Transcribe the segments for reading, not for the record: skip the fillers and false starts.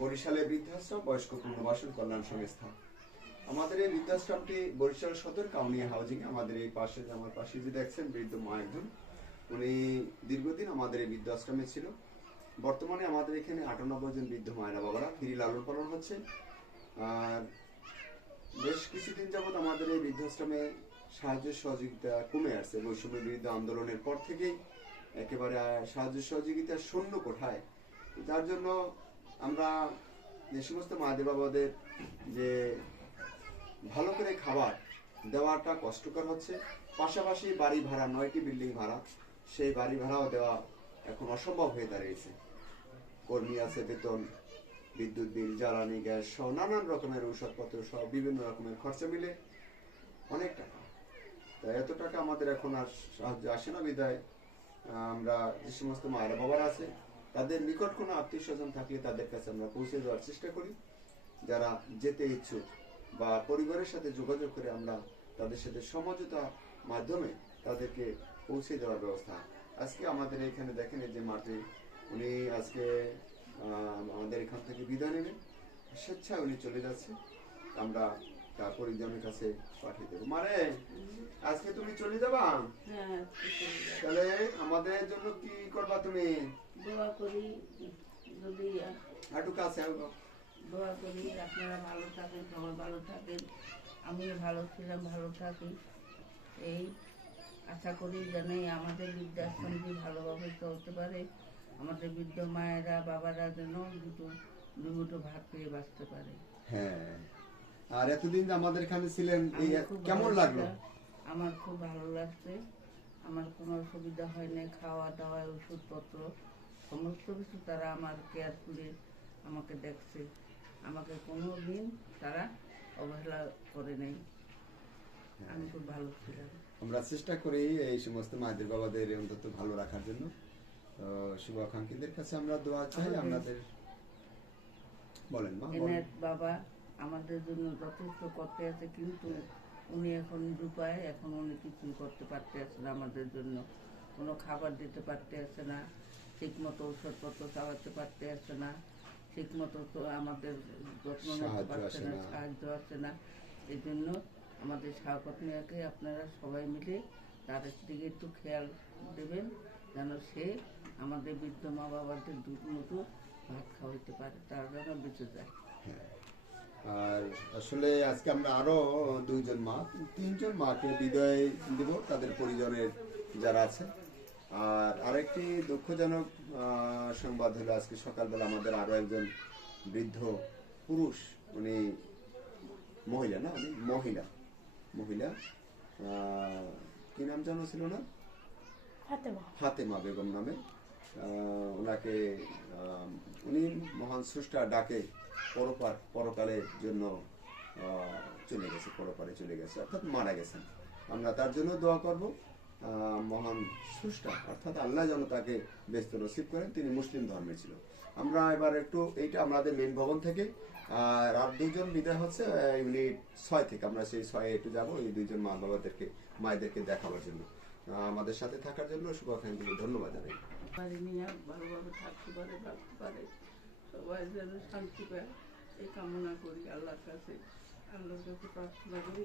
বরিশালে বৃদ্ধাশ্রম বয়স্ক পুনর্বাসন কল্যাণ সংস্থা। আমাদের এই বৃদ্ধাশ্রমটি বরিশাল সদর কাউনিয়া হাউজিং। আমাদের এই পাশে, আমার পাশে যে দেখছেন বৃদ্ধ মা একজন, উনি দীর্ঘদিন আমাদের এই বৃদ্ধাশ্রমে ছিল। বর্তমানে আমাদের এখানে 98 জন বৃদ্ধ মায়েরা বাবারা ফ্রি লালন পালন হচ্ছে। আর বেশ কিছুদিন যাবৎ আমাদের এই বৃদ্ধাশ্রমে সাহায্য সহযোগিতা কমে আসছে। বৈষম্য বিরুদ্ধে আন্দোলনের পর থেকেই একেবারে সাহায্য সহযোগিতা শূন্য কোঠায়, যার জন্য আমরা যে সমস্ত মাদের বাবাদের যে ভালো করে খাবার দেওয়াটা কষ্টকর হচ্ছে। পাশাপাশি বাড়ি ভাড়া, 9টি বিল্ডিং ভাড়া, সেই বাড়ি ভাড়াও দেওয়া এখন অসম্ভব হয়ে দাঁড়িয়েছে। কর্মী আছে, বেতন, বিদ্যুৎ বিল, জ্বালানি, গ্যাস সহ নানান রকমের ঔষধপত্র সহ বিভিন্ন রকমের খরচা মিলে অনেক টাকা। তাই এত টাকা আমাদের এখন আর সাহায্য আসে না। বিদায় আমরা যে সমস্ত মায়েরা বাবার আছে তাদের নিকট কোনো আত্মীয় স্বজন থাকলে তাদের কাছে আমরা পৌঁছে দেওয়ার চেষ্টা করি। যারা যেতে ইচ্ছুক বা পরিবারের সাথে যোগাযোগ করে আমরা তাদের সাথে সমঝোতা মাধ্যমে তাদেরকে পৌঁছে দেওয়ার ব্যবস্থা। আজকে আমাদের এখানে দেখেন এই যে মাঠে উনি আজকে আমাদের এখান থেকে বিদায় নেবেন, স্বেচ্ছায় উনি চলে যাচ্ছে। আমরা তার পরিজনের কাছে পাঠিয়ে দেবো। মানে আজকে তুমি চলে যাবা? তাহলে আমাদের জন্য কি করবা তুমি? দোয়া করি, যদি একটু কাছে দোয়া করি আপনারা ভালো থাকেন, সবাই ভালো থাকেন, আমিও ভালো ছিলাম, ভালো থাকি। এই আশা করি যেন আমাদের বৃদ্ধাশ্রমটি ভালোভাবে চলতে পারে। আমাদের বৃদ্ধ মায়েরা বাবারা যেন দুটো ভাত পেয়ে বাঁচতে পারে। হ্যাঁ, আর এতদিন আমাদের এখানে ছিলেন, কেমন লাগলো? আমার খুব ভালো লাগছে। আমার কোনো অসুবিধা হয় না, খাওয়া দাওয়া, ওষুধপত্র সমস্ত কিছু তারা আমার কেয়ার করে আমাকে দেখছে। আমাকে কোনো দিন তারা অবহেলা করে নেই। আমি খুব ভালো ছিলাম। আমরা চেষ্টা করি এই সমস্ত মায়েদের বাবাদের অন্তত ভালো রাখার জন্য। শুভাকাঙ্ক্ষীদের কাছে আমরা দোয়া চাই। আপনাদের বলেন মা। এনার বাবা আমাদের জন্য যথেষ্ট করতে আছে, কিন্তু উনি এখন দুপায়, এখন উনি কিছুই করতে পারতে আছে না। আমাদের জন্য কোনো খাবার দিতে পারতে আছে না, ঠিক মতো ঔষধপত্র চালাতে পারতে আছে না, ঠিক মতো তো আমাদের যত্ন নিতে পারছে না, সাহায্য আছে না। এই জন্য আমাদের শাওকত মিয়াকে আপনারা সবাই মিলে তার দিকে একটু খেয়াল দেবেন, যেন সে আমাদের বৃদ্ধ মা বাবাদের দুটো ভাত খাওয়াইতে পারে, তারা যেন বেঁচে যায়। আর আসলে আজকে আমরা আরো 3জন মাকে বিদায় দেব, তাদের পরিজনের যারা আছে। আর আরেকটি দুঃখজনক সংবাদ হলো আজকে সকালবেলা আমাদের আরো একজন বৃদ্ধ পুরুষ, উনি মহিলা না, উনি মহিলা কি নাম জানো ছিল না, ফাতেমা বেগম নামে। ওনাকে উনি মহান স্রষ্টার ডাকে পরকালের জন্য পরপারে চলে গেছে, অর্থাৎ মারা গেছেন। আমরা তার জন্য দোয়া করব। মহান স্রষ্টা অর্থাৎ আল্লাহ যেন তাকে ব্যস্ত নসিব করেন। তিনি মুসলিম ধর্মের ছিল। আমরা এবার একটু এইটা আমাদের মেন ভবন থেকে আর 2জন বিদায় হচ্ছে ইউনিট 6 থেকে। আমরা সেই 6-এ একটু যাবো এই 2জন মা বাবাদেরকে, মায়েদেরকে দেখাবার জন্য। আমাদের সাথে থাকার জন্য শুভাকাঙ্ক্ষীকে ধন্যবাদ জানাই। ভালোভাবে থাকতে পারে, বাঁচতে পারে, সবাই যেন শান্তি পায় এই কামনা করি আল্লাহর কাছে। আল্লাহর কাছে প্রার্থনা করি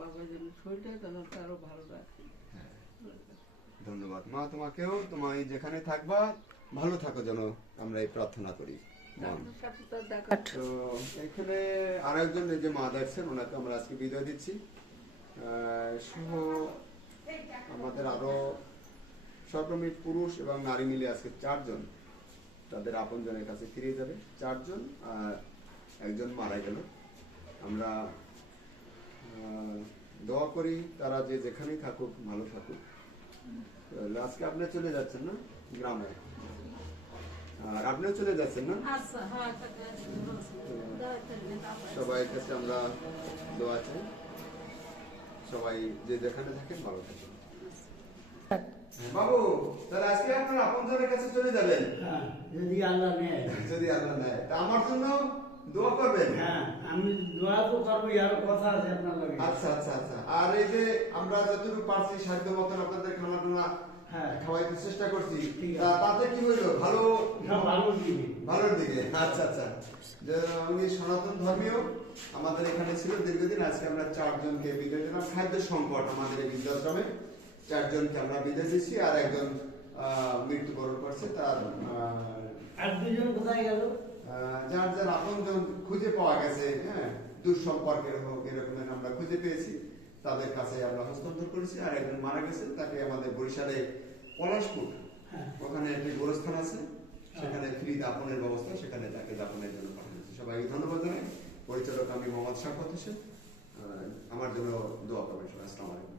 বাবা যেন শরীরটা যেন আরো ভালো রাখে। ধন্যবাদ মা, তোমাকেও। তোমার যেখানে থাকবা ভালো থাকো যেন আমরা এই প্রার্থনা করি। তো এখানে আর একজন যে মা দেখছেন, ওনাকে আমরা আজকে বিদায় দিচ্ছি। সহ আমাদের আরো সর্বমিক পুরুষ এবং নারী মিলে আজকে 4জন তাদের আপনজনের কাছে ফিরে যাবে। 4জন, আর একজন মারা গেল। আমরা দোয়া করি তারা যে যেখানেই থাকুক ভালো থাকুক। আজকে আপনি চলে যাচ্ছেন না গ্রামে, আর আপনিও চলে যাচ্ছেন না? সবাই কাছে আমরা দোয়া চাই, সবাই যে যেখানে থাকেন ভালো থাকেন। বাবু, তাহলে আজকে আপনার আপনজনের কাছে চলে যাবেন? যদি আল্লাহ নেয়। যদি আল্লাহ নেয়, তা আমার জন্য দোয়া করবেন? হ্যাঁ, আমি দোয়া তো করবো, আর কথা আছে আপনার লাগে। আচ্ছা। আর এই যে আমরা যতটুকু পারছি সাধ্য মতন আপনাদের খানা টানা হ্যাঁ। খাওয়াইতে চেষ্টা করছি। ঠিক আছে। তাতে কি হইলো? ভালো সব ভালো দিবে। ভালোর দিকে। আচ্ছা আচ্ছা। যে উনি সনাতন ধর্মীয় আমাদের এখানে ছিল দীর্ঘদিন। আজকে আমরা 4 জনকে বিদায় দিলাম। খাদ্য সংকট আমাদের এই বৃদ্ধাশ্রমে 4 জনকে আমরা বিদায় দিচ্ছি, আর একজন মৃত্যুবরণ করছে। তার আর দুজন কোথায় গেল? যার যার আপনজন খুঁজে পাওয়া গেছে, হ্যাঁ, দূর সম্পর্কের হোক এরকমের আমরা খুঁজে পেয়েছি, তাদের কাছে আমরা হস্তান্তর করেছি। আর একজন মারা গেছে, তাকে আমাদের বরিশালে পলাশপুর হ্যাঁ। ওখানে একটি গোরস্থান আছে, সেখানে ফ্রি দাফনের ব্যবস্থা, সেখানে তাকে দাফনের জন্য পাঠিয়েছি। সবাইকে ধন্যবাদ জানাই। পরিচালক আমি মোহাম্মদ শাফাত হোসেন। আমার জন্য দোয়া করবেন। আসসালামু আলাইকুম।